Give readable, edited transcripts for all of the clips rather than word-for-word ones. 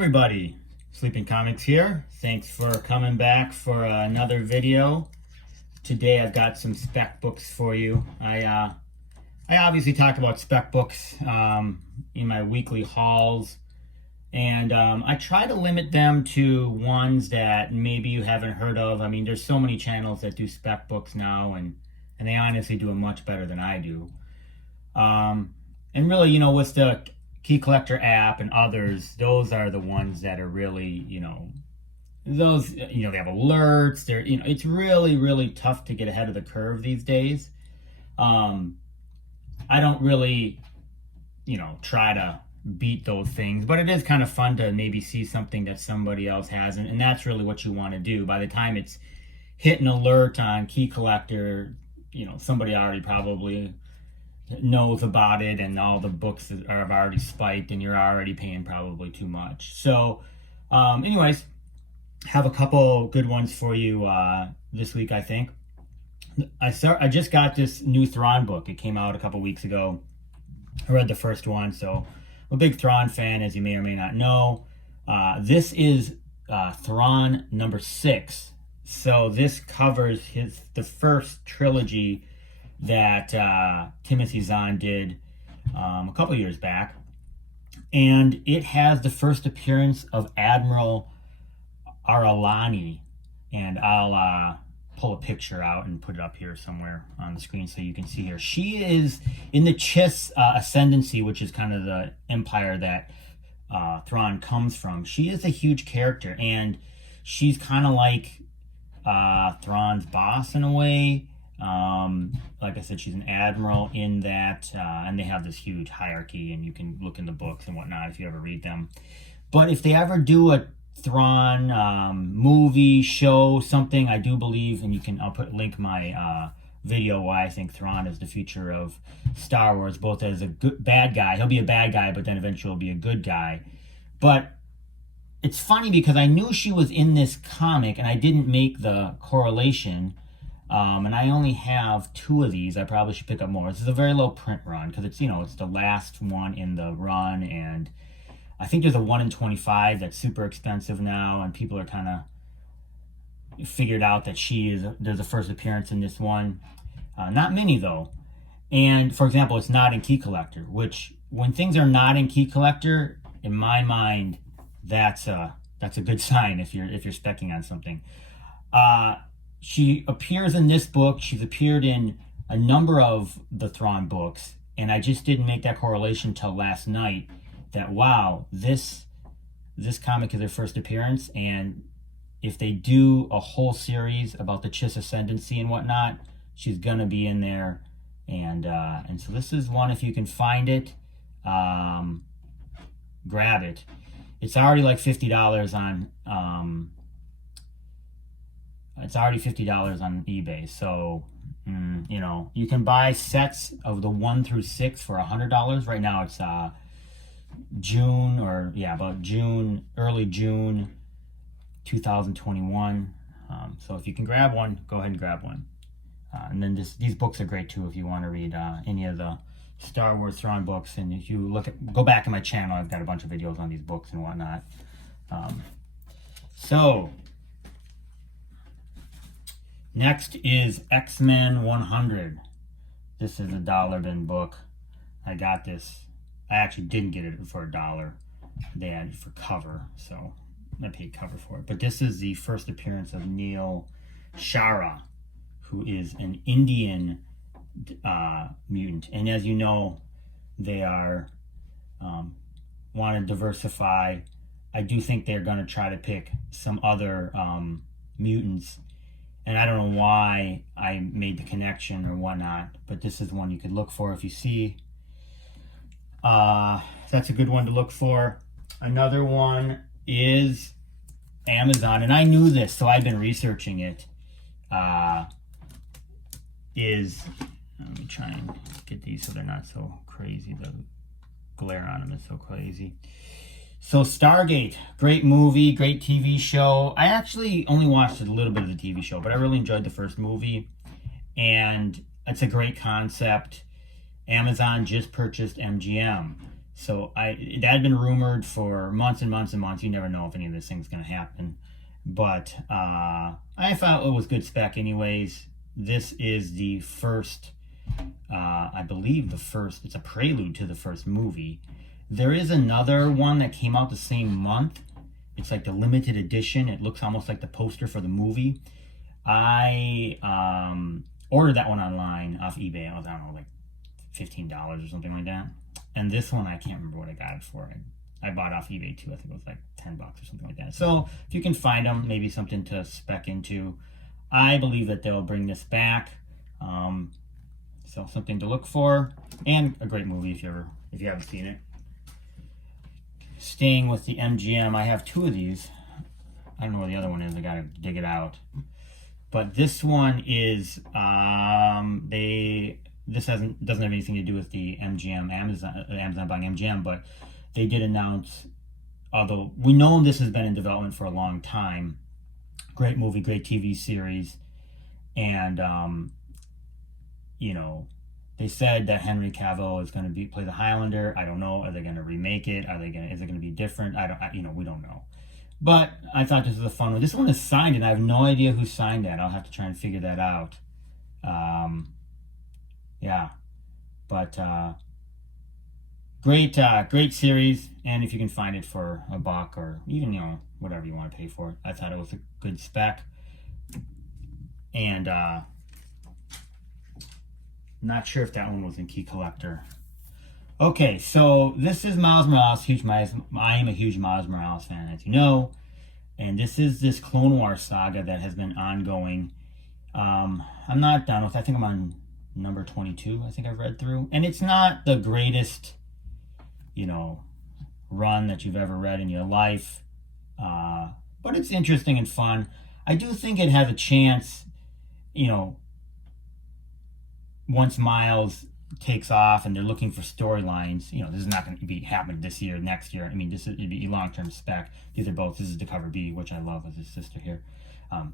everybody, Sleeping Comics here. Thanks for coming back for another video. Today I've got some spec books for you. I obviously talk about spec books in my weekly hauls, and I try to limit them to ones that maybe you haven't heard of. I mean, there's so many channels that do spec books now, and they honestly do it much better than I do. And really, you know, with the Key Collector app and others, those are the ones that are really, those, they have alerts. They're, it's really, really tough to get ahead of the curve these days. I don't really, try to beat those things, but it is kind of fun to maybe see something that somebody else hasn't, and that's really what you want to do. By the time it's hit an alert on Key Collector, somebody already probably knows about it, and all the books have already spiked, and you're already paying probably too much. So anyways, have a couple good ones for you this week. I think I just got this new Thrawn book. It came out a couple weeks ago. I read the first one, so I'm a big Thrawn fan, as you may or may not know. This is Thrawn number 6. So this covers the first trilogy that Timothy Zahn did a couple years back, and it has the first appearance of Admiral Aralani, and I'll pull a picture out and put it up here somewhere on the screen so you can see her. She is in the Chiss ascendancy, which is kind of the empire that Thrawn comes from. She is a huge character, and she's kind of like Thrawn's boss in a way. Like I said, she's an admiral in that, and they have this huge hierarchy, and you can look in the books and whatnot if you ever read them. But if they ever do a Thrawn movie, show, something, I do believe, and I'll link my video why I think Thrawn is the future of Star Wars, both as a bad guy. He'll be a bad guy, but then eventually he'll be a good guy. But it's funny because I knew she was in this comic, and I didn't make the correlation. And I only have 2 of these. I probably should pick up more. This is a very low print run because it's, it's the last one in the run, and I think there's a 1 in 25 that's super expensive now, and people are kind of figured out that there's a first appearance in this one. Not many though. And for example, it's not in Key Collector, which when things are not in Key Collector, in my mind, that's a good sign if you're specking on something. She appears in this book. She's appeared in a number of the Thrawn books, and I just didn't make that correlation till last night that, wow, this comic is her first appearance, and if they do a whole series about the Chiss ascendancy and whatnot, she's gonna be in there, and so this is one, if you can find it, grab it. It's already like $50 on it's already $50 on eBay, so you can buy sets of the 1 through 6 for $100. Right now it's early June 2021. So if you can grab one, go ahead and grab one. And then these books are great too if you want to read any of the Star Wars Thrawn books. And if you go back in my channel, I've got a bunch of videos on these books and whatnot. So next is X-Men 100. This is a dollar bin book. I got this. I actually didn't get it for $1. They had it for cover, so I paid cover for it. But this is the first appearance of Neil Shara, who is an Indian mutant. And as you know, they are want to diversify. I do think they're going to try to pick some other mutants. And I don't know why I made the connection or whatnot, but this is one you could look for if you see. That's a good one to look for. Another one is Amazon, and I knew this, so I've been researching it. Let me try and get these so they're not so crazy. The glare on them is so crazy. So Stargate, great movie, great TV show. I actually only watched a little bit of the TV show, but I really enjoyed the first movie, and it's a great concept. Amazon just purchased MGM. So that had been rumored for months and months and months. You never know if any of this thing's going to happen. But I thought it was good spec anyways. This is the first, I believe the first, it's a prelude to the first movie. There is another one that came out the same month. It's like the limited edition. It looks almost like the poster for the movie. I ordered that one online off eBay. I was, I don't know, like $15 or something like that. And this one, I can't remember what I got it for. I bought off eBay too. I think it was like $10 or something like that. So if you can find them, maybe something to spec into. I believe that they'll bring this back. So something to look for, and a great movie if you haven't seen it. Staying with the MGM, I have two of these. I don't know where the other one is. I gotta dig it out. But this one is this doesn't have anything to do with the Amazon buying MGM, but they did announce, although we know this has been in development for a long time. Great movie, great TV series, and you know, they said that Henry Cavill is going to play the Highlander. I don't know. Are they going to remake it? Is it going to be different? We don't know. But I thought this was a fun one. This one is signed, and I have no idea who signed that. I'll have to try and figure that out. Yeah, but great series, and if you can find it for $1 or even whatever you want to pay for it, I thought it was a good spec. And not sure if that one was in Key Collector. Okay, so this is Miles Morales. I am a huge Miles Morales fan, as you know. And this is this Clone Wars saga that has been ongoing. I'm not done with it. I think I'm on number 22, I think I've read through. And it's not the greatest, run that you've ever read in your life. But it's interesting and fun. I do think it has a chance, once Miles takes off and they're looking for storylines, this is not going to be happening this year, next year. I mean, it'd be long-term spec. These are both. This is the cover B, which I love, with his sister here.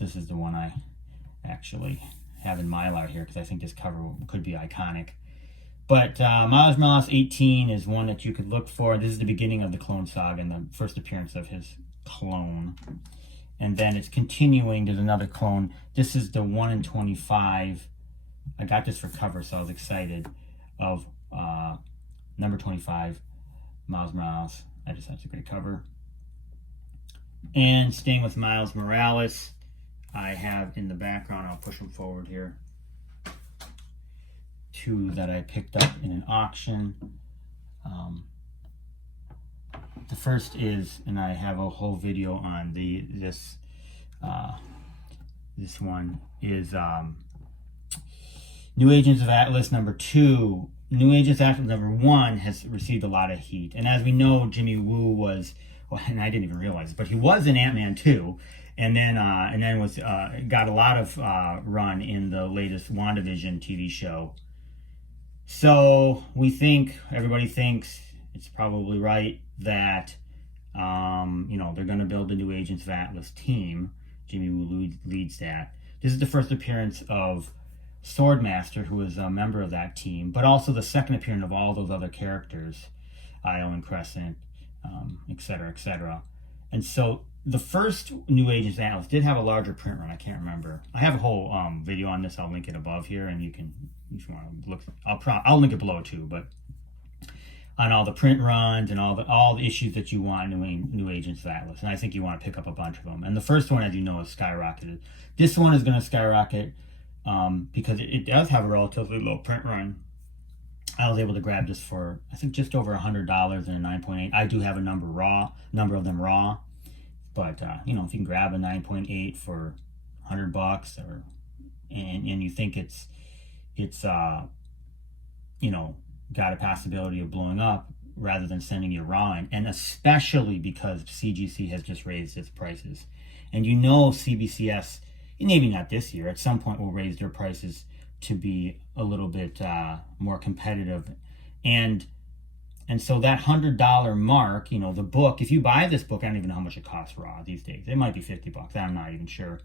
This is the one I actually have in Mylar here because I think this cover could be iconic. But Miles Morales 18 is one that you could look for. This is the beginning of the Clone Saga and the first appearance of his clone. And then it's continuing. There's another clone. This is the 1 in 25. I got this for cover, so I was excited, of number 25, Miles Morales. I just thought it's a great cover. And staying with Miles Morales, I have in the background, I'll push them forward here, two that I picked up in an auction. The first is, and I have a whole video on this one is New Agents of Atlas number 2. New Agents of Atlas number 1 has received a lot of heat. And as we know, Jimmy Woo was, well, and I didn't even realize it, but he was in Ant-Man 2. And then was got a lot of run in the latest WandaVision TV show. So everybody thinks, it's probably right, that they're going to build the New Agents of Atlas team. Jimmy Woo leads that. This is the first appearance of Swordmaster, who is a member of that team, but also the second appearance of all those other characters, Io and Crescent, etc., etc. And so the first New Agents of Atlas did have a larger print run. I can't remember. I have a whole video on this. I'll link it above here, and you can, if you want to look, I'll link it below too. But on all the print runs and all the issues that you want in New Agents of Atlas, and I think you want to pick up a bunch of them. And the first one, as you know, is skyrocketed. This one is going to skyrocket because it does have a relatively low print run. I was able to grab this for, I think, just over $100 and a 9.8. I do have a number of them raw. But, if you can grab a 9.8 for $100 and you think it's got a possibility of blowing up rather than sending you raw in, and especially because CGC has just raised its prices. And CBCS, maybe not this year, at some point will raise their prices to be a little bit more competitive. And so that $100 mark, the book, if you buy this book, I don't even know how much it costs raw these days. It might be $50. I'm not even sure.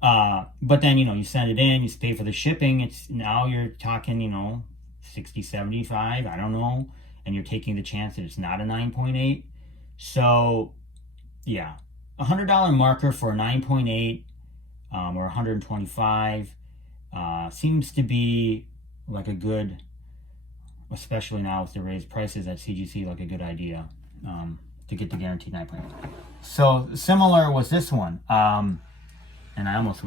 But then, you send it in, you pay for the shipping. Now you're talking, 60, 75, I don't know. and you're taking the chance that it's not a 9.8. So yeah, $100 marker for a 9.8 or 125 seems to be like a good, especially now with the raised prices at CGC, like a good idea to get the guaranteed 9.8. So similar was this one, and I almost,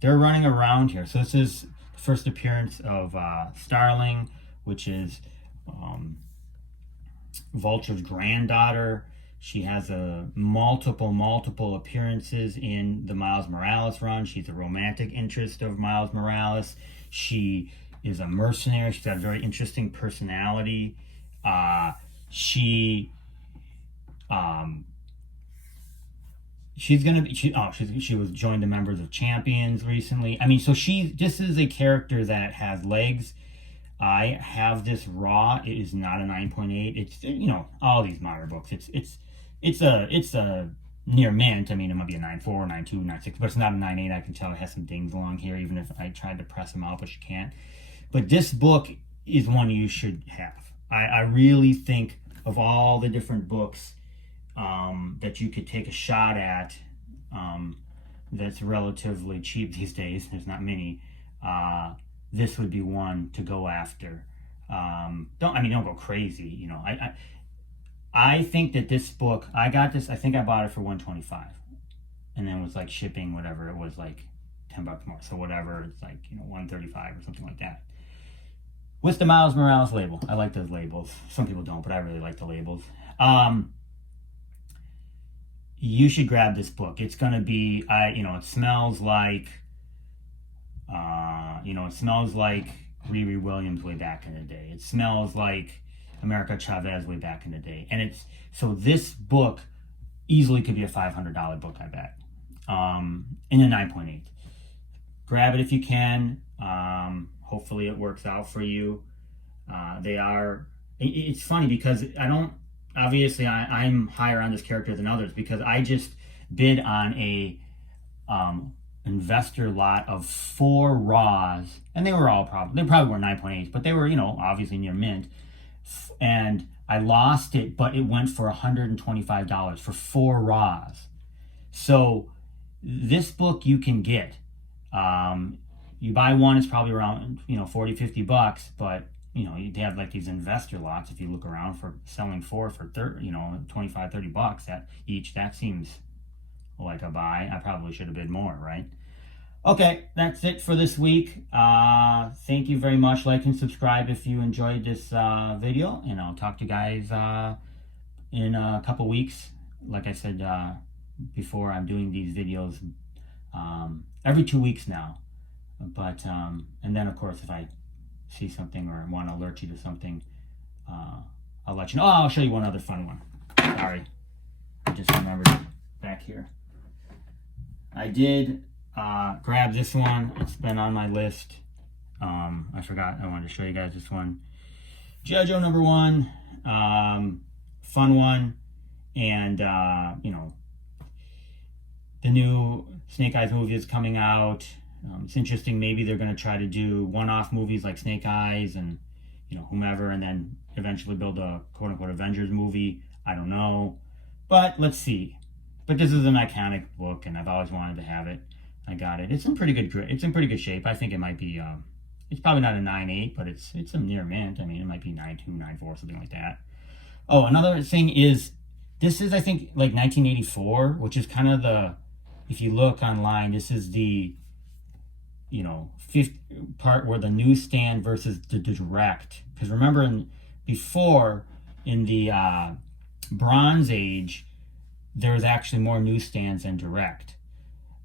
they're running around here. So this is the first appearance of Starling, which is Vulture's granddaughter. She has multiple appearances in the Miles Morales run. She's a romantic interest of Miles Morales. She is a mercenary. She's got a very interesting personality. She was joined the members of Champions recently. I mean, so this is a character that has legs. I have this raw. It is not a 9.8. It's all these modern books. It's a near mint. I mean, it might be a 9.4, 9.2, 9.6, but it's not a 9.8. I can tell it has some dings along here, even if I tried to press them out, but you can't. But this book is one you should have. I really think of all the different books that you could take a shot at that's relatively cheap these days. There's not many. This would be one to go after. Don't go crazy. I think that this book, I think I bought it for $125, and then it was like shipping, whatever, it was like $10 more. So whatever, it's like, $135 or something like that. With the Miles Morales label. I like those labels. Some people don't, but I really like the labels. You should grab this book. It's going to be, it smells like, Riri Williams way back in the day. It smells like America Chavez way back in the day. And so this book easily could be a $500 book, I bet, in a 9.8. Grab it if you can. Hopefully it works out for you. It's funny because I'm higher on this character than others because I just bid on a investor lot of 4 raws, and they probably were 9.8s, but they were, obviously near mint. And I lost it, but it went for $125 for 4 raws. So this book you can get. You buy one, it's probably around, $40-50, but they have like these investor lots. If you look around for selling 4 for $25-30 that seems like a buy. I probably should have bid more, right? Okay, that's it for this week. Thank you very much. Like and subscribe if you enjoyed this video, and I'll talk to you guys in a couple weeks. Like I said before, I'm doing these videos every 2 weeks now. But and then of course if I see something or want to alert you to something, I'll let you know. I'll show you one other fun one. Sorry, I just remembered back here. I did grab this one. It's been on my list. I forgot. I wanted to show you guys this one. G.I. Joe #1, fun one, and the new Snake Eyes movie is coming out. It's interesting. Maybe they're going to try to do one-off movies like Snake Eyes and whomever, and then eventually build a quote-unquote Avengers movie. I don't know, but let's see. But this is an iconic book, and I've always wanted to have it. I got it. It's in pretty good shape. I think it might be. It's probably not a 9.8, but it's a near mint. I mean, it might be 9.2, 9.4, something like that. Oh, another thing is, this is I think like 1984, which is kind of the. If you look online, this is the. Fifth part where the newsstand versus the direct. Because remember, before in the Bronze Age, there was actually more newsstands than direct.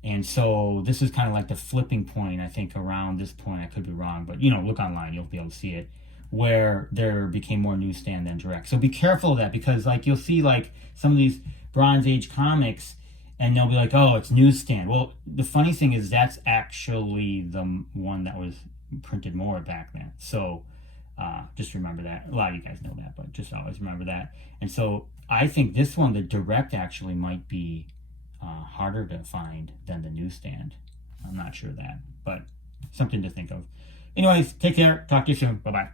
And so this is kind of like the flipping point, I think, around this point. I could be wrong, but look online, you'll be able to see it, where there became more newsstand than direct. So be careful of that, because like you'll see like some of these Bronze Age comics, and they'll be like, oh, it's newsstand. Well, the funny thing is that's actually the one that was printed more back then. So just remember that. A lot of you guys know that, but just always remember that. And so I think this one, the direct, actually might be harder to find than the newsstand. I'm not sure of that, but something to think of. Anyways, take care. Talk to you soon. Bye-bye.